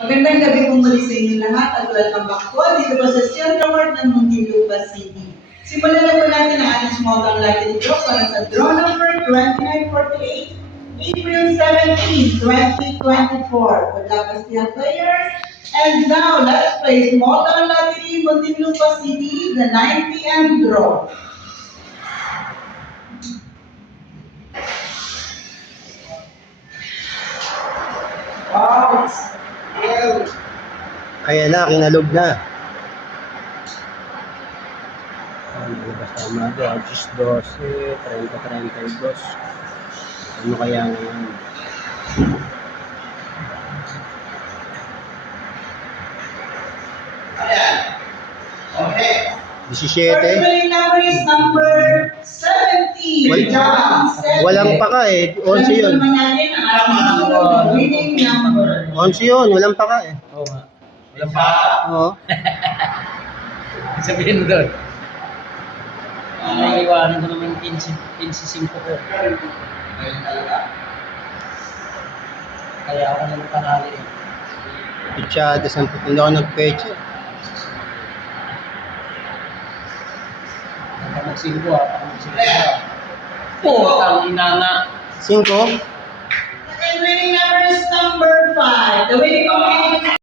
Magandang gabi po muli sa inyo lahat at welcome back po dito po sa Sierra Ward ng Muntinlupa City. Simulan na po natin ang ating small town lucky draw para sa draw number 2948, April 17, 2024. Good luck as the players. And now, let's play small town lucky Muntinlupa City, the 9 p.m. draw. Ayan na, kinalog na. Nalabas tayo mga Dodges 12, 30-32. Ano kaya ngayon? Okay. 17. First winning number is number 70. Walang paka eh. 11 yun. Winning number. 11 yun, walang paka eh. Oo nga. Walang pa. Oo. Sabihin mo doon. Naiiwanan ko naman 15-5 ko. Kaya ako nang panali. Pichada, 10 hindi ako nagpecha. Pag mag-5 Putang ina nga. 5? Second winning number is number 5. The winning combination